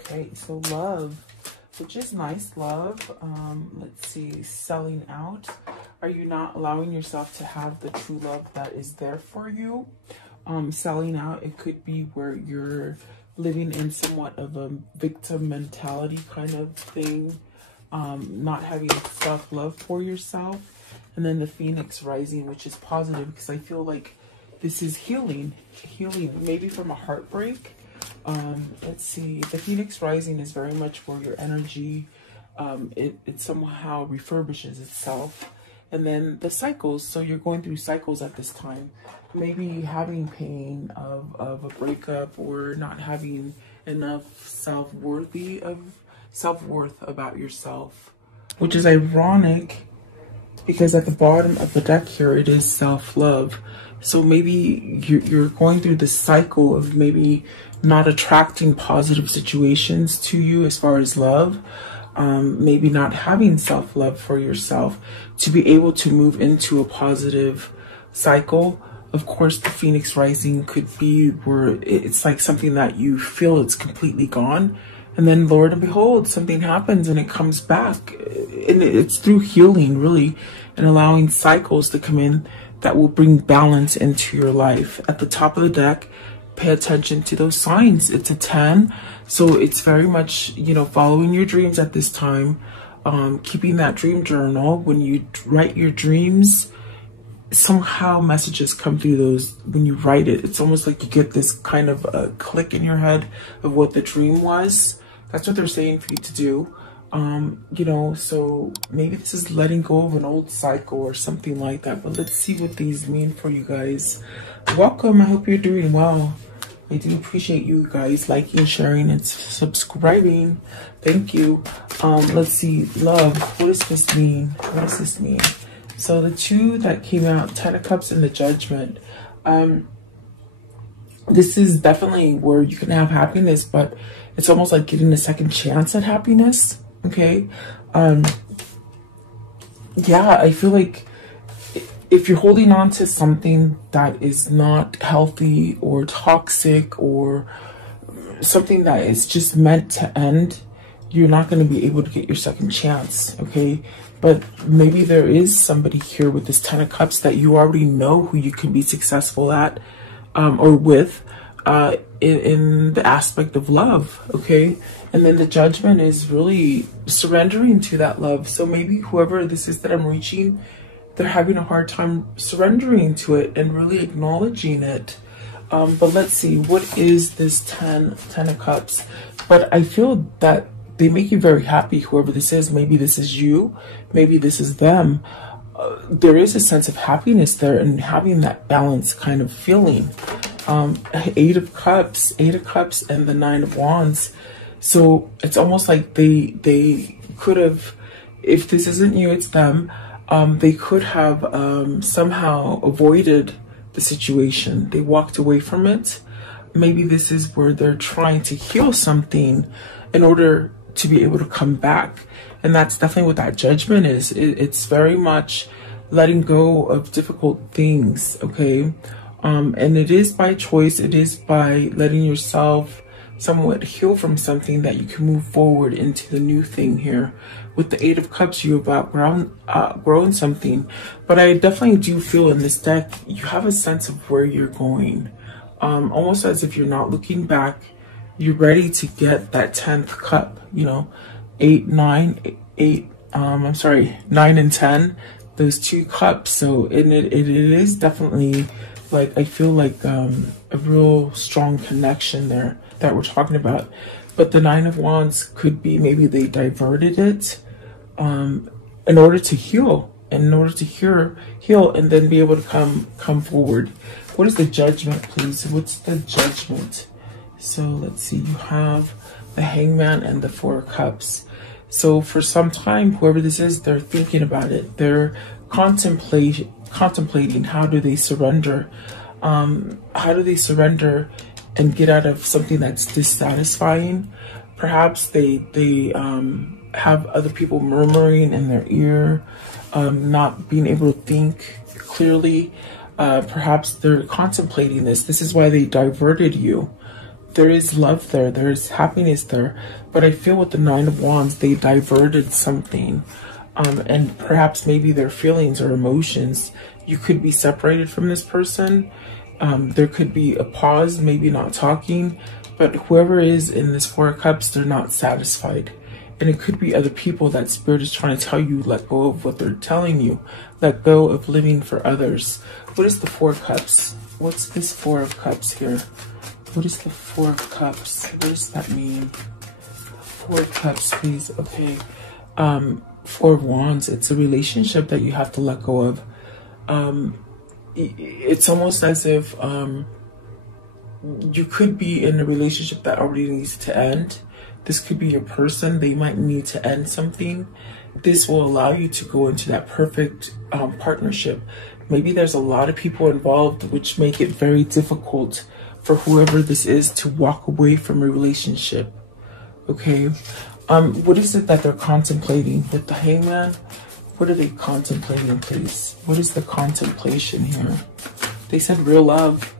Okay, so love, which is nice, love. Let's see, selling out. Are you not allowing yourself to have the true love that is there for you? Selling out, it could be where you're living in somewhat of a victim mentality kind of thing, not having self-love for yourself. And then the Phoenix rising, which is positive, because I feel like this is healing, maybe from a heartbreak. Let's see, the Phoenix rising is very much where your energy, it somehow refurbishes itself. And then the cycles, so you're going through cycles at this time. Maybe having pain of a breakup, or not having enough self-worth about yourself, which is ironic because at the bottom of the deck here, it is self-love. So maybe you're going through this cycle of maybe not attracting positive situations to you as far as love. Maybe not having self-love for yourself to be able to move into a positive cycle. Of course, the Phoenix rising could be where it's like something that you feel it's completely gone. And then, Lord and behold, something happens and it comes back. And it's through healing, really, and allowing cycles to come in that will bring balance into your life. At the top of the deck, pay attention to those signs. It's a 10. So it's very much, you know, following your dreams at this time. Keeping that dream journal. When you write your dreams, somehow messages come through those when you write it. It's almost like you get this kind of a click in your head of what the dream was. That's what they're saying for you to do. You know, so maybe this is letting go of an old cycle or something like that. But let's see what these mean for you guys. Welcome. I hope you're doing well. I do appreciate you guys liking, sharing, and subscribing. Thank you. Let's see. Love. What does this mean? What does this mean? So the two that came out, 10 of Cups and the Judgment. This is definitely where you can have happiness, but it's almost like getting a second chance at happiness. Okay. Yeah, I feel like if you're holding on to something that is not healthy or toxic or something that is just meant to end, you're not going to be able to get your second chance. Okay. But maybe there is somebody here with this 10 of Cups that you already know who you can be successful at, or with, in the aspect of love. Okay. And then the Judgment is really surrendering to that love. So maybe whoever this is that I'm reaching, they're having a hard time surrendering to it and really acknowledging it. But let's see, what is this 10 of Cups? But I feel that they make you very happy, whoever this is. Maybe this is you, maybe this is them. There is a sense of happiness there and having that balance kind of feeling. 8 of Cups, and the 9 of Wands. So it's almost like they could have, if this isn't you, it's them. They could have somehow avoided the situation. They walked away from it. Maybe this is where they're trying to heal something in order to be able to come back. And that's definitely what that Judgment is. It's very much letting go of difficult things, okay? And it is by choice. It is by letting yourself somewhat heal from something that you can move forward into the new thing here. With the 8 of Cups, you've outgrown something. But I definitely do feel in this deck, you have a sense of where you're going. Almost as if you're not looking back. You're ready to get that 10th cup, you know, 9 and 10, those 2 cups. So it is definitely like, I feel like a real strong connection there that we're talking about. But the 9 of Wands could be maybe they diverted it in order to heal, heal and then be able to come forward. What is the Judgment, please? What's the Judgment? So let's see, you have the Hangman and the 4 of Cups. So for some time, whoever this is, they're thinking about it. They're contemplating how do they surrender? How do they surrender and get out of something that's dissatisfying? Perhaps they have other people murmuring in their ear, not being able to think clearly. Perhaps they're contemplating this. This is why they diverted you. there is love there, there's happiness there, but I feel with the Nine of Wands, they diverted something, and perhaps maybe their feelings or emotions. You could be separated from this person. There could be a pause, maybe not talking, but whoever is in this Four of Cups, they're not satisfied. And it could be other people that Spirit is trying to tell you, let go of what they're telling you. Let go of living for others. What is the Four of Cups? What's this Four of Cups here? What is the Four of Cups? What does that mean? Four of Cups, please. Okay. Four of Wands. It's a relationship that you have to let go of. It's almost as if you could be in a relationship that already needs to end. This could be your person. They might need to end something. This will allow you to go into that perfect partnership. Maybe there's a lot of people involved, which make it very difficult for whoever this is to walk away from a relationship. Okay. What is it that they're contemplating with the Hangman? What are they contemplating, please? What is the contemplation here? They said real love.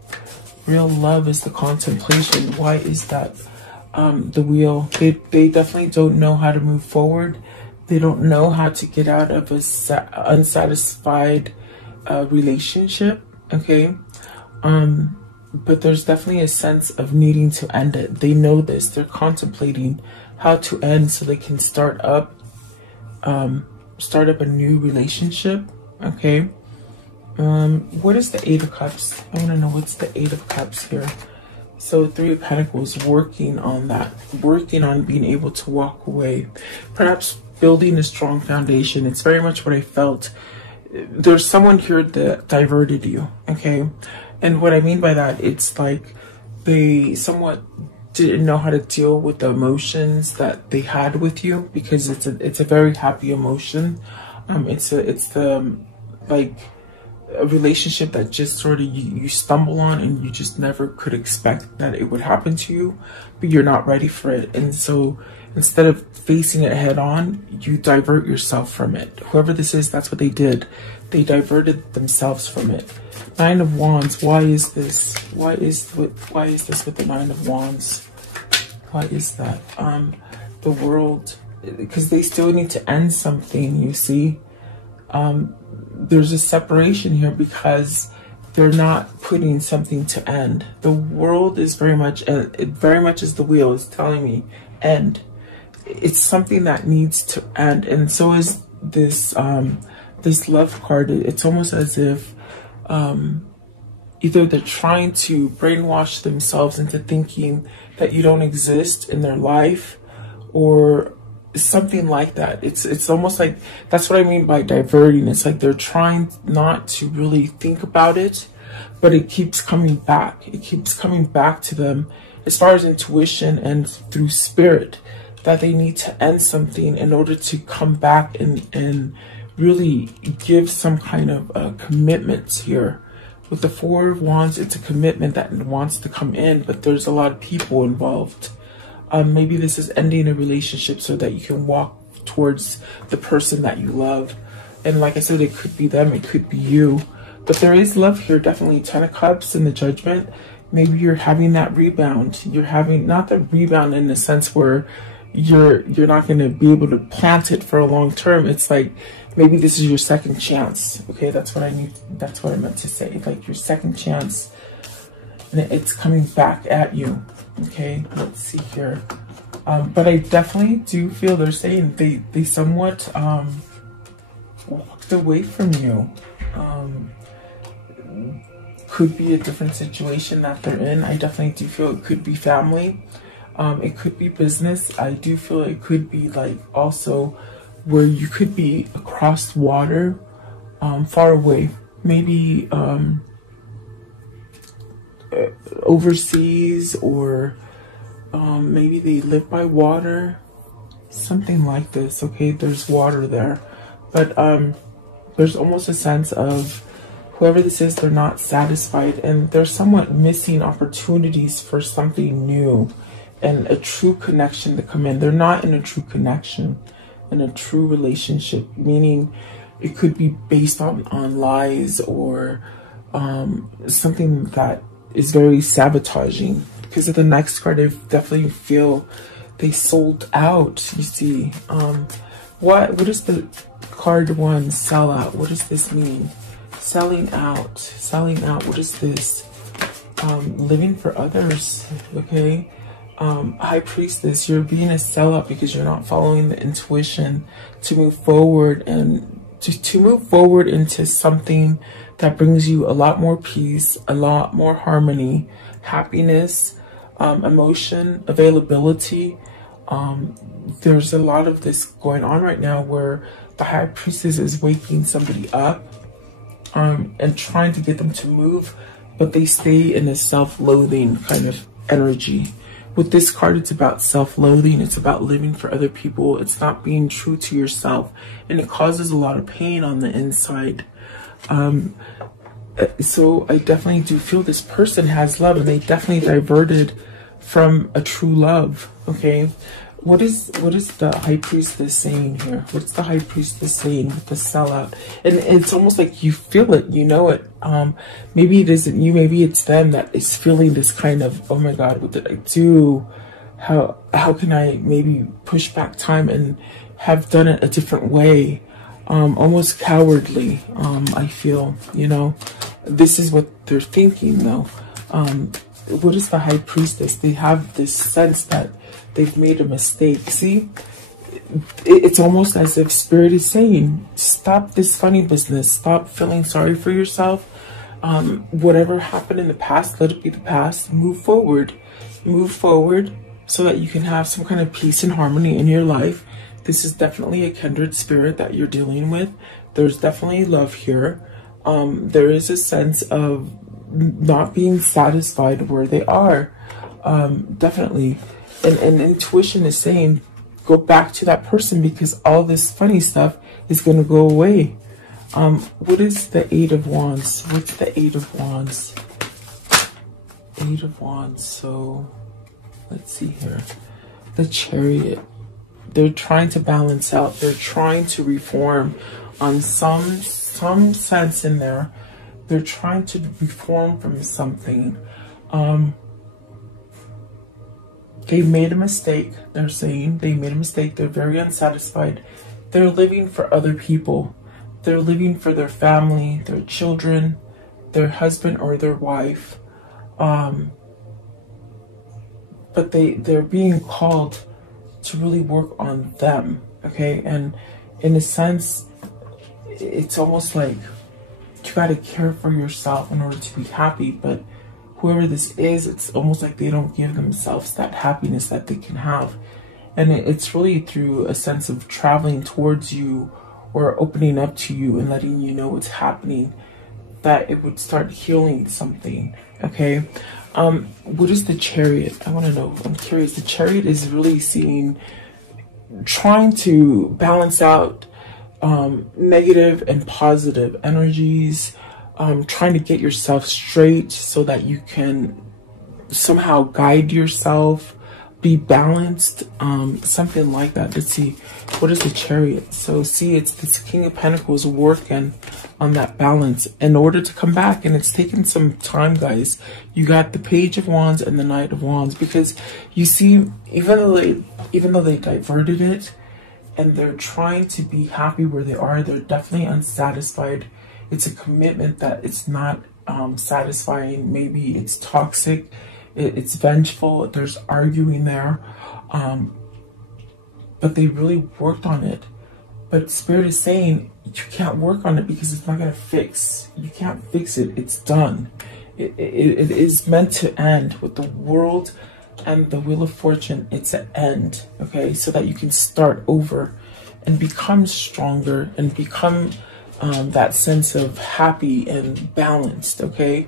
Real love is the contemplation. Why is that? The Wheel. They definitely don't know how to move forward. They don't know how to get out of a unsatisfied relationship. Okay. But there's definitely a sense of needing to end it. They know this. They're contemplating how to end so they can start up a new relationship. Okay. What is the Eight of Cups? I want to know what's the Eight of Cups here. So Three of Pentacles, working on that, working on being able to walk away, perhaps building a strong foundation. It's very much what I felt. There's someone here that diverted you. Okay. And what I mean by that, it's like they somewhat didn't know how to deal with the emotions that they had with you, because it's a very happy emotion. It's like a relationship that just sort of you stumble on, and you just never could expect that it would happen to you, but you're not ready for it. And so instead of facing it head on, you divert yourself from it. Whoever this is, that's what they did. They diverted themselves from it. Nine of Wands. Why is this? Why is this with the Nine of Wands? Why is that? The World, because they still need to end something, you see. There's a separation here because they're not putting something to end. The World is very much, it very much is the Wheel is telling me end. It's something that needs to end, and so is this this Love card. It's almost as if either they're trying to brainwash themselves into thinking that you don't exist in their life, or something like that. It's almost like, that's what I mean by diverting. It's like they're trying not to really think about it, but it keeps coming back. It keeps coming back to them as far as intuition and through spirit, that they need to end something in order to come back and really give some kind of commitment here. With the Four of Wands, it's a commitment that wants to come in, but there's a lot of people involved. Maybe this is ending a relationship so that you can walk towards the person that you love. And like I said, it could be them, it could be you. But there is love here, definitely. Ten of Cups in the Judgment. Maybe you're having that rebound. You're having, not the rebound in the sense where you're not going to be able to plant it for a long term. It's like, maybe this is your second chance. Okay, that's what I need. That's what I meant to say. Like your second chance, and it's coming back at you. Okay, let's see here. But I definitely do feel they're saying they somewhat walked away from you. Could be a different situation that they're in. I definitely do feel it could be family. It could be business. I do feel it could be like also where you could be across water, far away, maybe overseas, or maybe they live by water, something like this. Okay, there's water there, but there's almost a sense of whoever this is, they're not satisfied, and they're somewhat missing opportunities for something new and a true connection to come in. They're not in a true connection, in a true relationship, meaning it could be based on lies or something that is very sabotaging. because of the next card, I definitely feel they sold out. You see, what is the card 1, sell out? What does this mean? Selling out, selling out. What is this? Living for others. Okay. High Priestess, you're being a sellout because you're not following the intuition to move forward and to move forward into something that brings you a lot more peace, a lot more harmony, happiness, emotion, availability. There's a lot of this going on right now where the High Priestess is waking somebody up and trying to get them to move, but they stay in a self-loathing kind of energy. With this card, it's about self-loathing. It's about living for other people. It's not being true to yourself, and it causes a lot of pain on the inside. So I definitely do feel this person has love, and they definitely diverted from a true love. Okay, what is the High Priestess saying here? What's the High Priestess saying with the sellout? And it's almost like you feel it, you know it. Maybe it isn't you, maybe it's them that is feeling this kind of, oh my God, what did I do? How can I maybe push back time and have done it a different way? Almost cowardly, I feel, you know. This is what they're thinking though. What is the High Priestess? They have this sense that they've made a mistake. See, it's almost as if Spirit is saying, stop this funny business. Stop feeling sorry for yourself. Whatever happened in the past, let it be the past. Move forward. Move forward so that you can have some kind of peace and harmony in your life. This is definitely a kindred spirit that you're dealing with. There's definitely love here. There is a sense of not being satisfied where they are. Definitely. And intuition is saying, go back to that person because all this funny stuff is going to go away. What is the Eight of Wands? What's the Eight of Wands? Eight of Wands. So let's see here. The Chariot. They're trying to balance out. They're trying to reform on some sense in there. They're trying to reform from something. They made a mistake. They're saying they made a mistake. They're very unsatisfied. They're living for other people. They're living for their family, their children, their husband or their wife. But they're being called to really work on them. Okay. And in a sense, it's almost like you got to care for yourself in order to be happy. But whoever this is, it's almost like they don't give themselves that happiness that they can have. And it's really through a sense of traveling towards you or opening up to you and letting you know what's happening that it would start healing something. Okay. What is the Chariot? I want to know. I'm curious. The Chariot is really trying to balance out negative and positive energies, trying to get yourself straight so that you can somehow guide yourself, be balanced, something like that. Let's see, what is the Chariot? So see, it's this King of Pentacles working on that balance in order to come back, and it's taken some time, guys. You got the Page of Wands and the Knight of Wands, because you see, even though they diverted it and they're trying to be happy where they are, they're definitely unsatisfied. It's a commitment that it's not satisfying. Maybe it's toxic, it's vengeful, there's arguing there, but they really worked on it. But Spirit is saying you can't work on it because it's not going to fix. You can't fix it. It's done. It is meant to end with the World and the Wheel of Fortune. It's an end, okay? So that you can start over and become stronger and become that sense of happy and balanced, okay?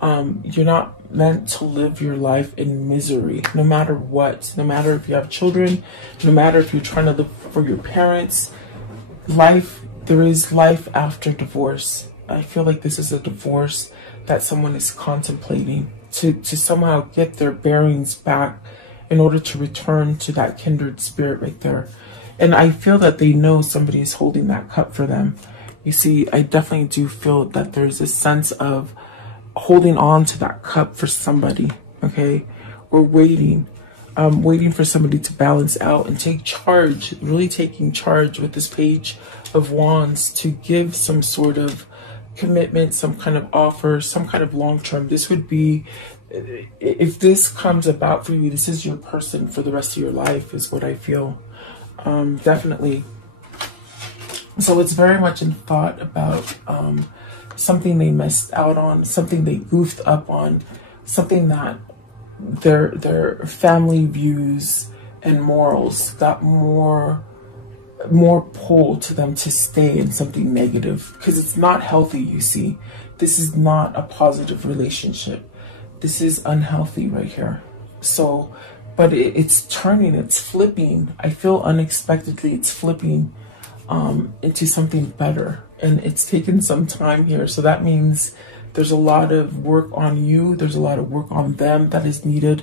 You're not meant to live your life in misery, no matter what. No matter if you have children, no matter if you're trying to live for your parents. There is life after divorce. I feel like this is a divorce that someone is contemplating to somehow get their bearings back in order to return to that kindred spirit right there. And I feel that they know somebody is holding that cup for them. You see, I definitely do feel that there's a sense of holding on to that cup for somebody, okay? we're waiting. Waiting for somebody to balance out and take charge, really taking charge with this Page of Wands to give some sort of commitment, some kind of offer, some kind of long-term. This would be, if this comes about for you, this is your person for the rest of your life, is what I feel. Definitely. So it's very much in thought about something they missed out on, something they goofed up on, something that their family views and morals got more pull to them to stay in something negative, because it's not healthy. You see, this is not a positive relationship. This is unhealthy right here. So, but it's turning, it's flipping. I feel unexpectedly it's flipping into something better, and it's taken some time here. So that means there's a lot of work on you. There's a lot of work on them that is needed,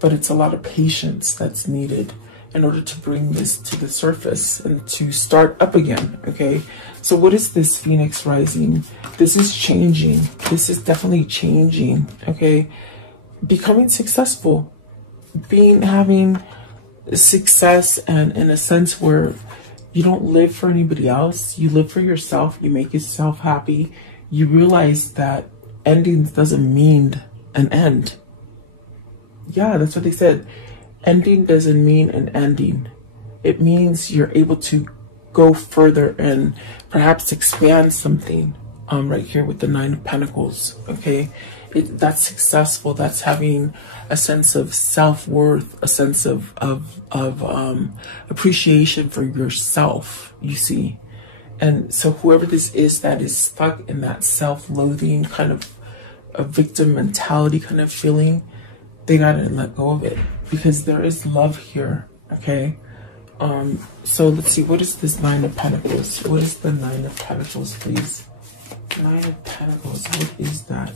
but it's a lot of patience that's needed in order to bring this to the surface and to start up again, okay? So what is this Phoenix rising? This is changing. This is definitely changing, okay? Becoming successful, having success, and in a sense where you don't live for anybody else. You live for yourself. You make yourself happy. You realize that endings doesn't mean an end. Yeah, that's what they said. Ending doesn't mean an ending. It means you're able to go further and perhaps expand something. Right here with the Nine of Pentacles, okay? That's successful. That's having a sense of self-worth, a sense of appreciation for yourself, you see. And so whoever this is that is stuck in that self-loathing kind of a victim mentality kind of feeling, they gotta let go of it, because there is love here, okay? So let's see, what is this Nine of Pentacles? What is the Nine of Pentacles, please? Nine of Pentacles, what is that?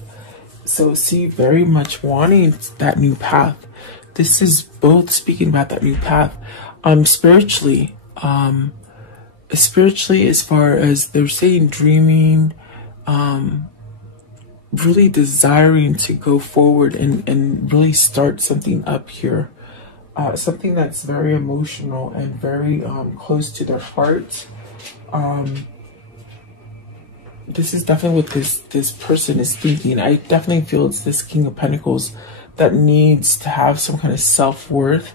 So see, very much wanting that new path. This is both speaking about that new path. Spiritually, as far as they're saying, dreaming, really desiring to go forward and really start something up here. Something that's very emotional and very close to their heart. This is definitely what this person is thinking. I definitely feel it's this King of Pentacles that needs to have some kind of self-worth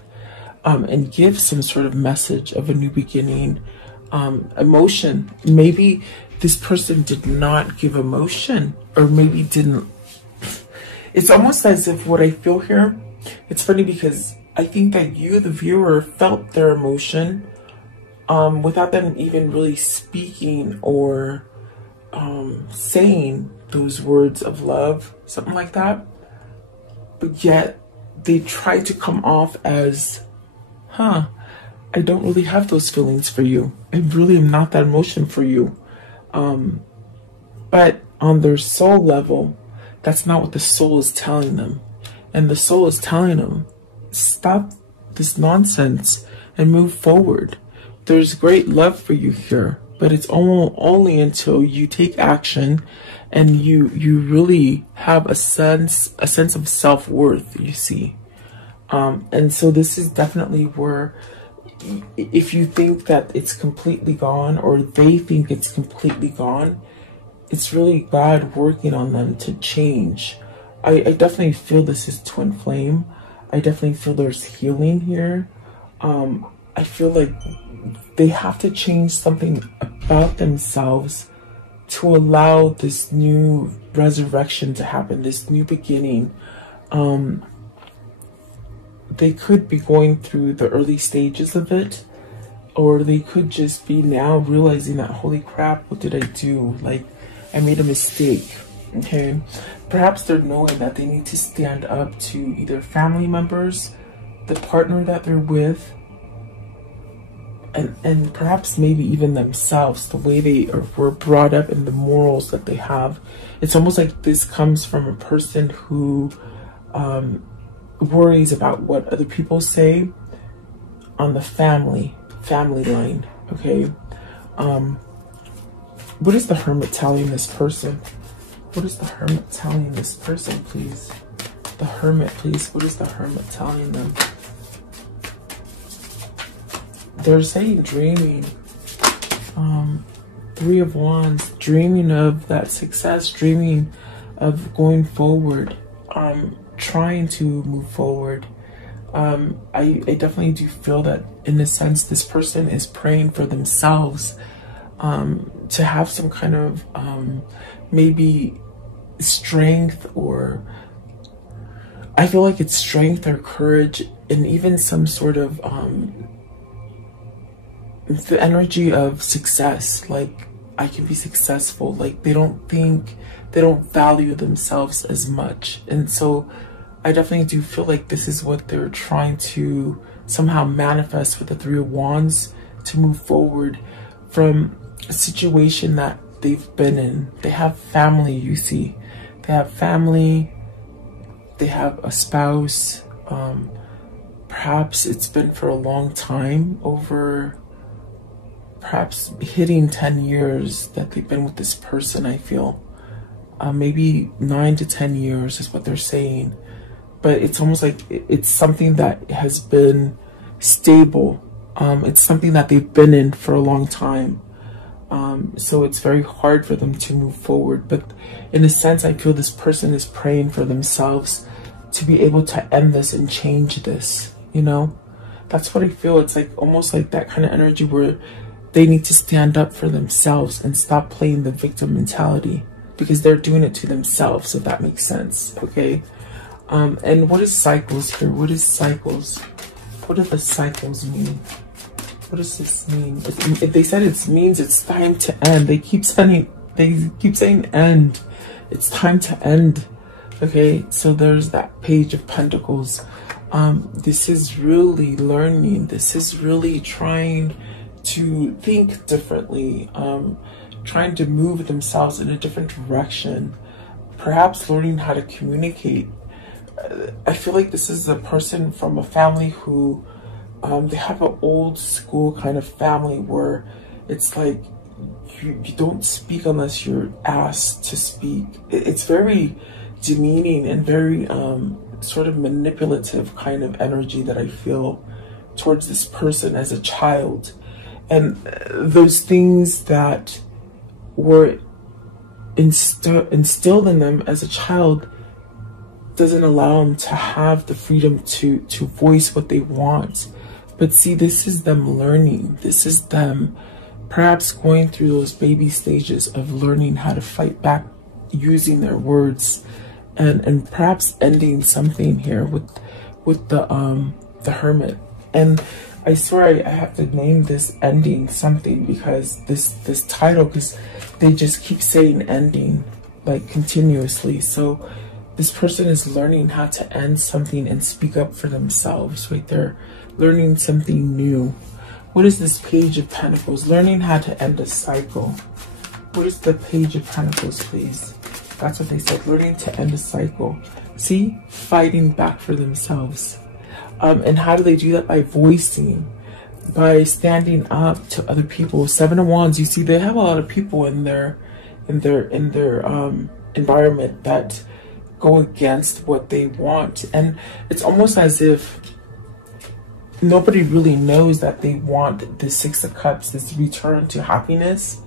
and give some sort of message of a new beginning. Emotion. Maybe this person did not give emotion, or maybe didn't. It's almost as if what I feel here, it's funny because I think that you, the viewer, felt their emotion without them even really speaking or saying those words of love, something like that. But yet they try to come off as, I don't really have those feelings for you. I really am not that emotion for you. But on their soul level, that's not what the soul is telling them. And the soul is telling them, stop this nonsense and move forward. There's great love for you here, but it's only until you take action and you really have a sense of self-worth, you see. And so this is definitely where, if you think that it's completely gone, or they think it's completely gone, it's really God working on them to change. I definitely feel this is twin flame. I definitely feel there's healing here. I feel like they have to change something about themselves to allow this new resurrection to happen, this new beginning. They could be going through the early stages of it, or they could just be now realizing that, holy crap, what did I do? Like, I made a mistake, okay? Perhaps they're knowing that they need to stand up to either family members, the partner that they're with, and perhaps maybe even themselves, the way they were brought up and the morals that they have. It's almost like this comes from a person who worries about what other people say on the family line, okay? What is the Hermit telling this person? What is the Hermit telling this person, please? the Hermit, please. What is the Hermit telling them? They're saying dreaming. Three of Wands, dreaming of that success, dreaming of going forward, trying to move forward. I definitely do feel that, in a sense, this person is praying for themselves, to have some kind of maybe strength, or I feel like it's strength or courage, and even some sort of the energy of success. Like, I can be successful. Like, they don't value themselves as much. And so I definitely do feel like this is what they're trying to somehow manifest with the Three of Wands, to move forward from a situation that they've been in. They have family, you see. They have family, they have a spouse. Perhaps it's been for a long time, over perhaps hitting 10 years that they've been with this person, I feel. Maybe 9 to 10 years is what they're saying. But it's almost like it's something that has been stable. It's something that they've been in for a long time. So it's very hard for them to move forward. But in a sense, I feel this person is praying for themselves to be able to end this and change this, you know? That's what I feel. It's like almost like that kind of energy where they need to stand up for themselves and stop playing the victim mentality, because they're doing it to themselves, if that makes sense, okay? And what is cycles here? What is cycles? What do the cycles mean? What does this mean? If they said it means it's time to end, they keep saying end. It's time to end. Okay, so there's that Page of Pentacles. This is really learning. This is really trying to think differently, trying to move themselves in a different direction, perhaps learning how to communicate. I feel like this is a person from a family who, they have an old school kind of family where it's like you don't speak unless you're asked to speak. It's very demeaning and very sort of manipulative kind of energy that I feel towards this person as a child. And those things that were instilled in them as a child doesn't allow them to have the freedom to voice what they want. But see, this is them learning. This is them perhaps going through those baby stages of learning how to fight back using their words, and perhaps ending something here with the Hermit. And I swear I have to name this ending something, because this title, because they just keep saying ending like continuously. So this person is learning how to end something and speak up for themselves, right? They're learning something new. What is this Page of Pentacles? Learning how to end a cycle. What is the Page of Pentacles, please? That's what they said, learning to end a cycle. See, fighting back for themselves. And how do they do that? By voicing, by standing up to other people. Seven of Wands, you see, they have a lot of people in their environment that go against what they want. And it's almost as if nobody really knows that they want the Six of Cups, this return to happiness.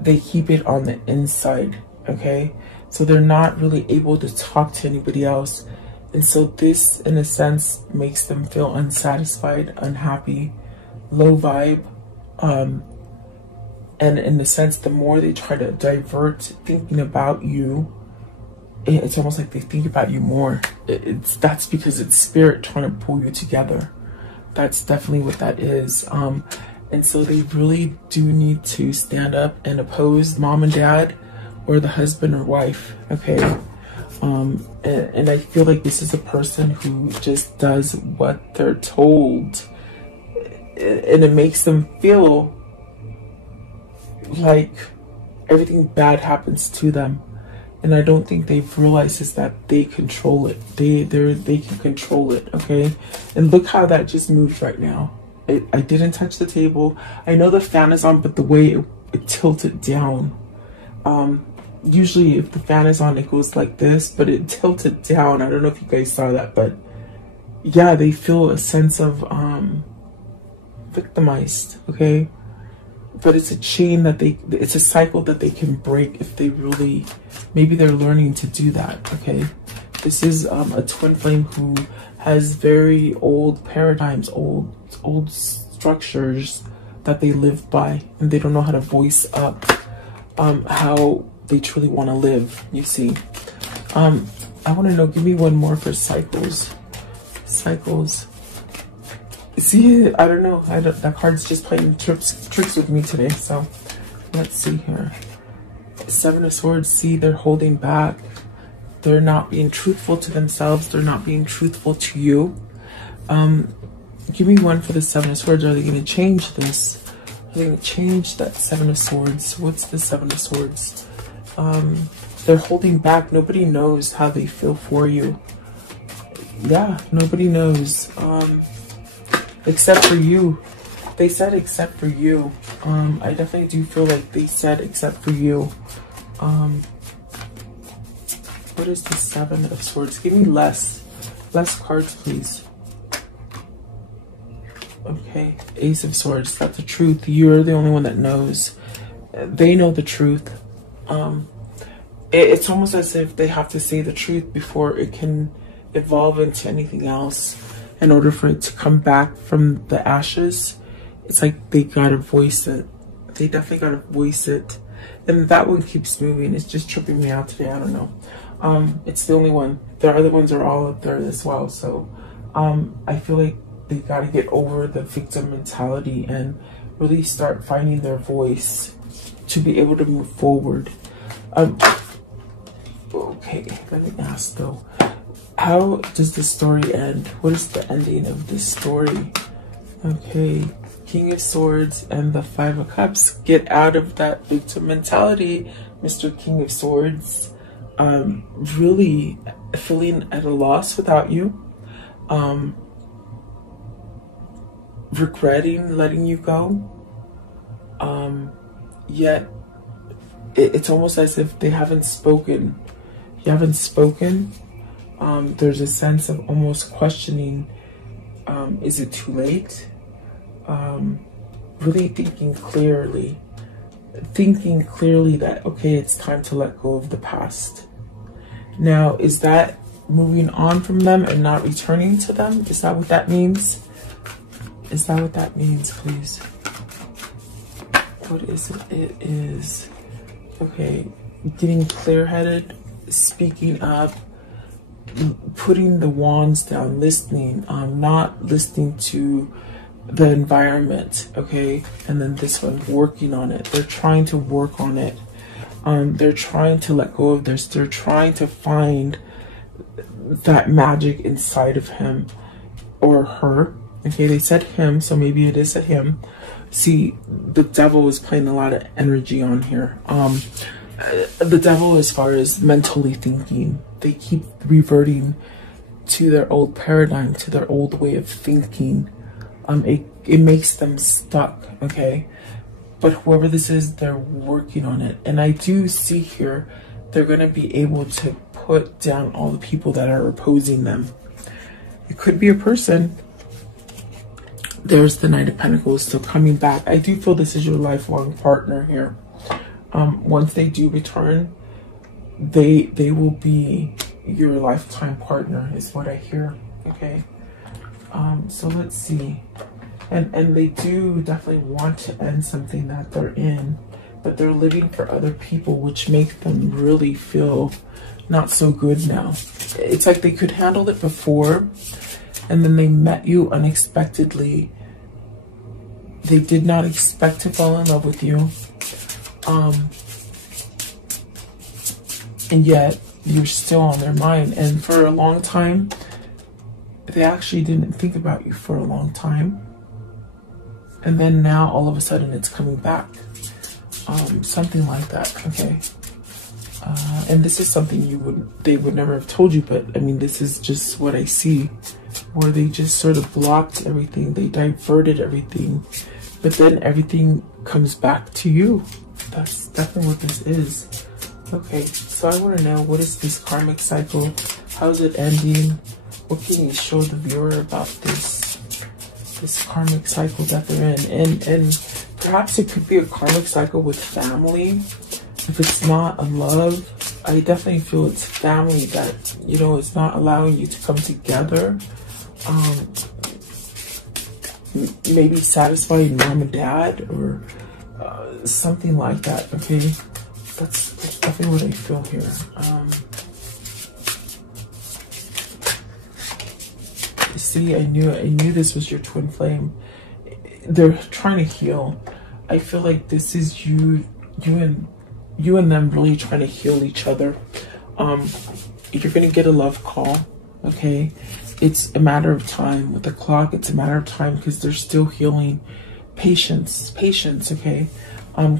They keep it on the inside, okay? So they're not really able to talk to anybody else. And so this, in a sense, makes them feel unsatisfied, unhappy, low vibe. And in a sense, the more they try to divert thinking about you, it's almost like they think about you more. That's because it's spirit trying to pull you together. That's definitely what that is. And so they really do need to stand up and oppose mom and dad, or the husband or wife, okay? And I feel like this is a person who just does what they're told, and it makes them feel like everything bad happens to them. And I don't think they've realized is that they control it. They can control it, okay? And look how that just moved right now. I didn't touch the table. I know the fan is on, but the way it tilted down, usually if the fan is on, it goes like this, but it tilted down. I don't know if you guys saw that, but yeah, they feel a sense of victimized, okay? But it's a chain that it's a cycle that they can break if they really, maybe they're learning to do that, okay? This is a twin flame who has very old paradigms, old structures that they live by, and they don't know how to voice up how they truly want to live, you see. I want to know, give me one more for cycles. Cycles. See, I don't know. That card's just playing tricks with me today. So let's see here. Seven of Swords. See, they're holding back. They're not being truthful to themselves. They're not being truthful to you. Give me one for the Seven of Swords. Are they going to change this? Are they going to change that Seven of Swords? What's the Seven of Swords? They're holding back. Nobody knows how they feel for you. Yeah, nobody knows. Except for you. They said except for you. I definitely do feel like they said except for you. What is the Seven of Swords? Give me less cards, please. Okay, Ace of Swords. That's the truth. You're the only one that knows. They know the truth. It's almost as if they have to say the truth before it can evolve into anything else. In order for it to come back from the ashes, it's like they gotta voice it. They definitely gotta voice it. And that one keeps moving. It's just tripping me out today. I don't know. It's the only one. The other ones are all up there as well. So I feel like they gotta get over the victim mentality and really start finding their voice to be able to move forward. Okay, let me ask though. How does the story end? What is the ending of this story? Okay, King of Swords and the Five of Cups. Get out of that victim mentality, Mr. King of Swords. Really feeling at a loss without you. Regretting letting you go. Yet, it's almost as if they haven't spoken. You haven't spoken. There's a sense of almost questioning, is it too late? Really thinking clearly that, okay, it's time to let go of the past. Now, is that moving on from them and not returning to them? Is that what that means? Is that what that means, please? What is it? It is, okay, getting clear-headed, speaking up, putting the wands down, listening, not listening to the environment, okay? And then this one, working on it. They're trying to work on it. They're trying to let go of this. They're trying to find that magic inside of him or her. Okay, they said him, so maybe it is a him. See, the devil is playing a lot of energy on here. The devil, as far as mentally thinking, they keep reverting to their old paradigm, to their old way of thinking. It makes them stuck, okay? But whoever this is, they're working on it. And I do see here, they're going to be able to put down all the people that are opposing them. It could be a person. There's the Knight of Pentacles still coming back. I do feel this is your lifelong partner here. Once they do return, they will be your lifetime partner is what I hear. Okay. So let's see. And they do definitely want to end something that they're in, but they're living for other people, which makes them really feel not so good now. It's like they could handle it before, and then they met you unexpectedly. They did not expect to fall in love with you. And yet you're still on their mind. And for a long time, they actually didn't think about you for a long time. And then now all of a sudden it's coming back. Something like that, okay? And this is something they would never have told you, but I mean, this is just what I see, where they just sort of blocked everything. They diverted everything, but then everything comes back to you. That's definitely what this is. Okay, so I want to know, what is this karmic cycle? How's it ending? What can you show the viewer about this karmic cycle that they're in? And perhaps it could be a karmic cycle with family. If it's not a love, I definitely feel it's family that, you know, it's not allowing you to come together. Maybe satisfying mom and dad, or something like that. Okay, that's definitely what I feel here. See, I knew this was your twin flame. They're trying to heal. I feel like this is you and them really trying to heal each other. You're gonna get a love call. Okay, it's a matter of time. With the clock, it's a matter of time, because they're still healing. Patience, okay.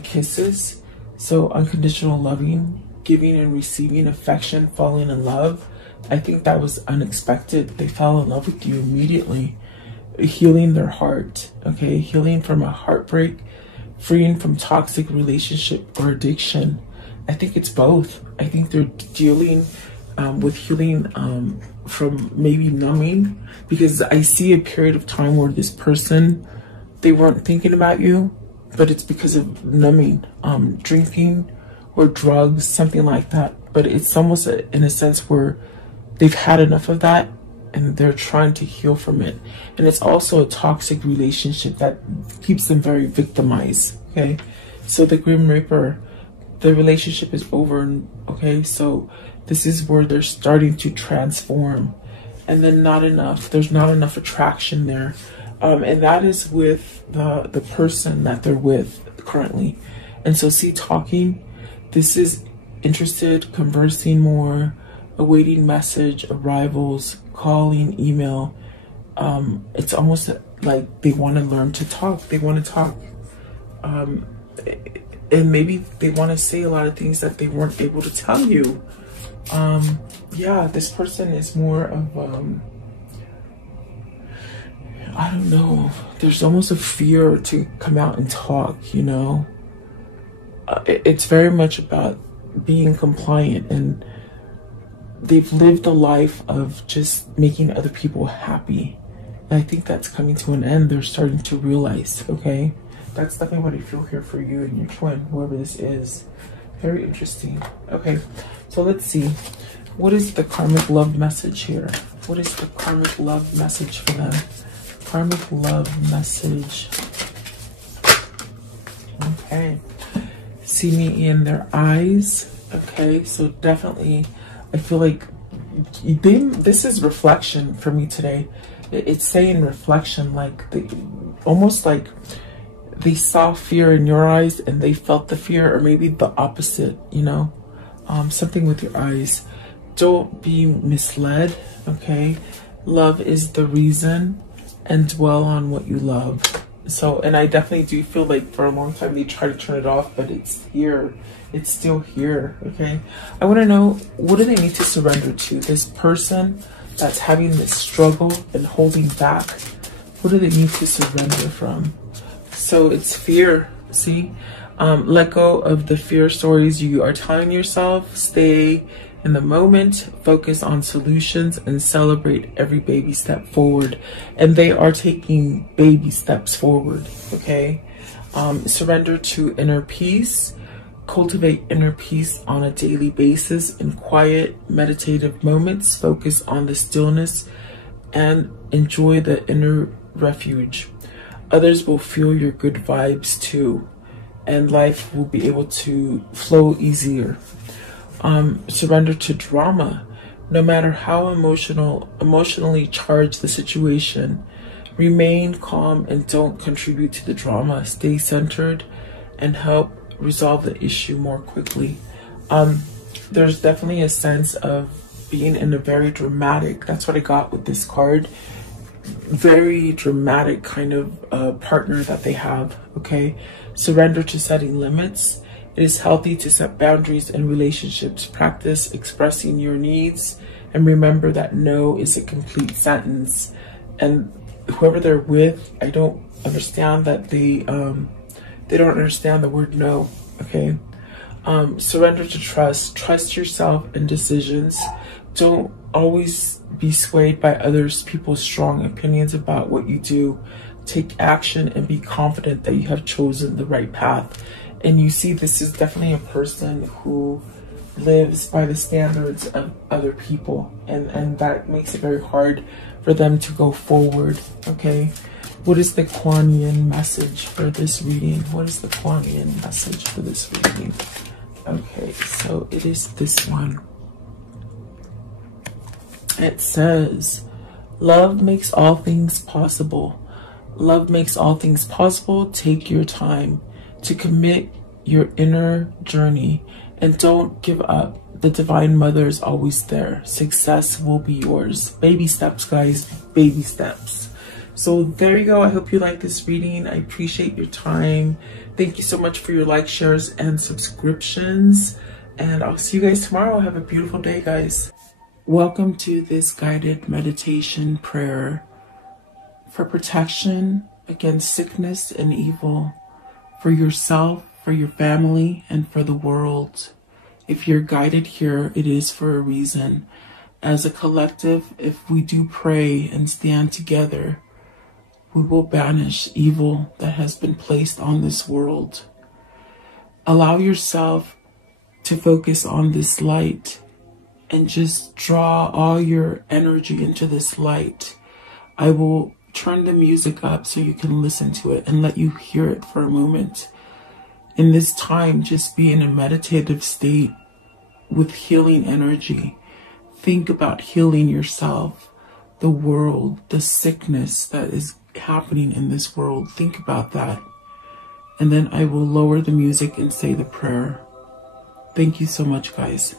Kisses, so unconditional loving, giving and receiving affection, falling in love. I think that was unexpected. They fell in love with you immediately. Healing their heart, okay, healing from a heartbreak, freeing from toxic relationship or addiction. I think it's both. I think they're dealing with healing from maybe numbing, because I see a period of time where this person, they weren't thinking about you, but it's because of numbing, drinking or drugs, something like that. But it's almost in a sense where they've had enough of that and they're trying to heal from it. And it's also a toxic relationship that keeps them very victimized, okay? So the Grim Reaper, the relationship is over, okay? So this is where they're starting to transform. And then not enough, there's not enough attraction there. And that is with the person that they're with currently. And so see, talking, this is interested, conversing more, awaiting message, arrivals, calling, email. It's almost like they want to learn to talk. They want to talk. And maybe they want to say a lot of things that they weren't able to tell you. Yeah, this person is more of, I don't know, there's almost a fear to come out and talk, you know. It's very much about being compliant, and they've lived a life of just making other people happy. And I think that's coming to an end. They're starting to realize, okay? That's definitely what I feel here for you and your twin, whoever this is. Very interesting. Okay, so let's see. What is the karmic love message here? What is the karmic love message for them? Karmic love message. Okay. See me in their eyes. Okay, so definitely, I feel like this is reflection for me today. It's saying reflection, like almost like they saw fear in your eyes and they felt the fear, or maybe the opposite, you know, something with your eyes. Don't be misled, okay? Love is the reason, and dwell on what you love. So, and I definitely do feel like for a long time they try to turn it off, but it's here. It's still here, okay? I want to know, what do they need to surrender to? This person that's having this struggle and holding back, what do they need to surrender from? So it's fear, see? Let go of the fear stories you are telling yourself. Stay in the moment, focus on solutions, and celebrate every baby step forward. And they are taking baby steps forward, okay? Surrender to inner peace. Cultivate inner peace on a daily basis in quiet, meditative moments. Focus on the stillness and enjoy the inner refuge. Others will feel your good vibes too, and life will be able to flow easier. Surrender to drama. No matter how emotionally charged the situation, remain calm and don't contribute to the drama. Stay centered and help resolve the issue more quickly. There's definitely a sense of being in a very dramatic, that's what I got with this card, very dramatic kind of partner that they have, okay? Surrender to setting limits. It is healthy to set boundaries in relationships. Practice expressing your needs, and remember that no is a complete sentence. And whoever they're with, I don't understand that they don't understand the word no, okay? Surrender to trust. Trust yourself and decisions. Don't always be swayed by others people's strong opinions about what you do. Take action and be confident that you have chosen the right path. And you see, this is definitely a person who lives by the standards of other people, and that makes it very hard for them to go forward. Okay, what is the Kuan Yin message for this reading? What is the Kuan Yin message for this reading? Okay, so it is this one. It says, love makes all things possible. Love makes all things possible. Take your time to commit your inner journey and don't give up. The Divine Mother is always there. Success will be yours. Baby steps, guys. Baby steps. So there you go. I hope you like this reading. I appreciate your time. Thank you so much for your likes, shares, and subscriptions. And I'll see you guys tomorrow. Have a beautiful day, guys. Welcome to this guided meditation prayer for protection against sickness and evil, for yourself, for your family, and for the world. If you're guided here, it is for a reason. As a collective, if we do pray and stand together, we will banish evil that has been placed on this world. Allow yourself to focus on this light and just draw all your energy into this light. I will turn the music up so you can listen to it and let you hear it for a moment. In this time, just be in a meditative state with healing energy. Think about healing yourself, the world, the sickness that is happening in this world. Think about that. And then I will lower the music and say the prayer. Thank you so much, guys.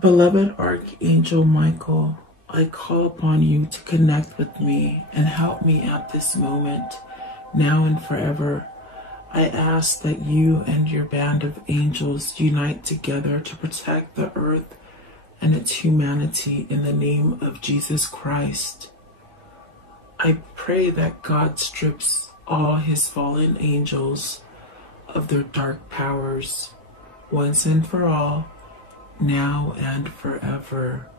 Beloved Archangel Michael, I call upon you to connect with me and help me at this moment, now and forever. I ask that you and your band of angels unite together to protect the earth and its humanity in the name of Jesus Christ. I pray that God strips all his fallen angels of their dark powers once and for all, now and forever.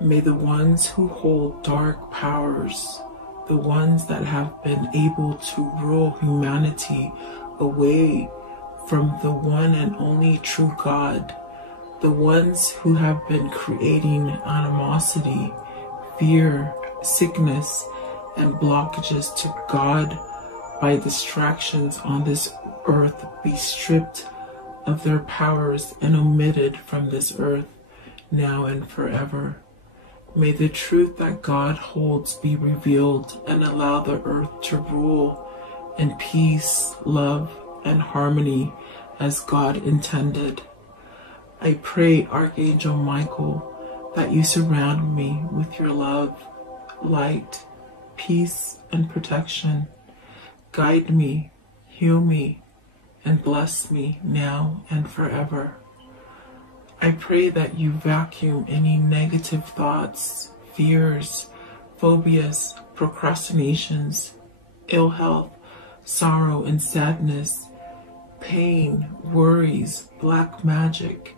May the ones who hold dark powers, the ones that have been able to rule humanity away from the one and only true God, the ones who have been creating animosity, fear, sickness, and blockages to God by distractions on this earth be stripped of their powers and omitted from this earth now and forever. May the truth that God holds be revealed and allow the earth to rule in peace, love, and harmony as God intended. I pray, Archangel Michael, that you surround me with your love, light, peace, and protection. Guide me, heal me, and bless me now and forever. I pray that you vacuum any negative thoughts, fears, phobias, procrastinations, ill health, sorrow and sadness, pain, worries, black magic,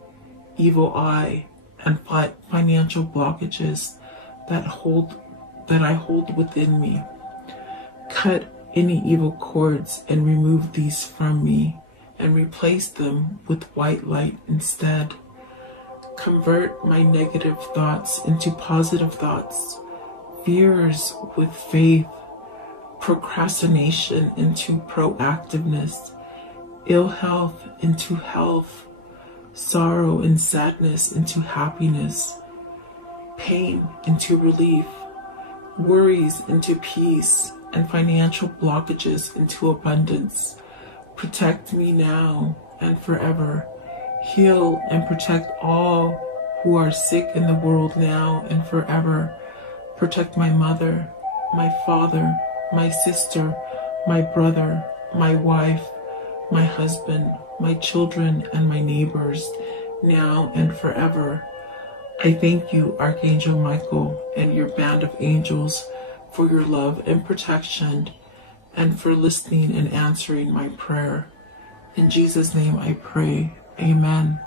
evil eye, and financial blockages that I hold within me. Cut any evil cords and remove these from me and replace them with white light instead. Convert my negative thoughts into positive thoughts, fears with faith, procrastination into proactiveness, ill health into health, sorrow and sadness into happiness, pain into relief, worries into peace, and financial blockages into abundance. Protect me now and forever. Heal and protect all who are sick in the world now and forever. Protect my mother, my father, my sister, my brother, my wife, my husband, my children, and my neighbors now and forever. I thank you, Archangel Michael, and your band of angels for your love and protection and for listening and answering my prayer. In Jesus' name I pray. Amen.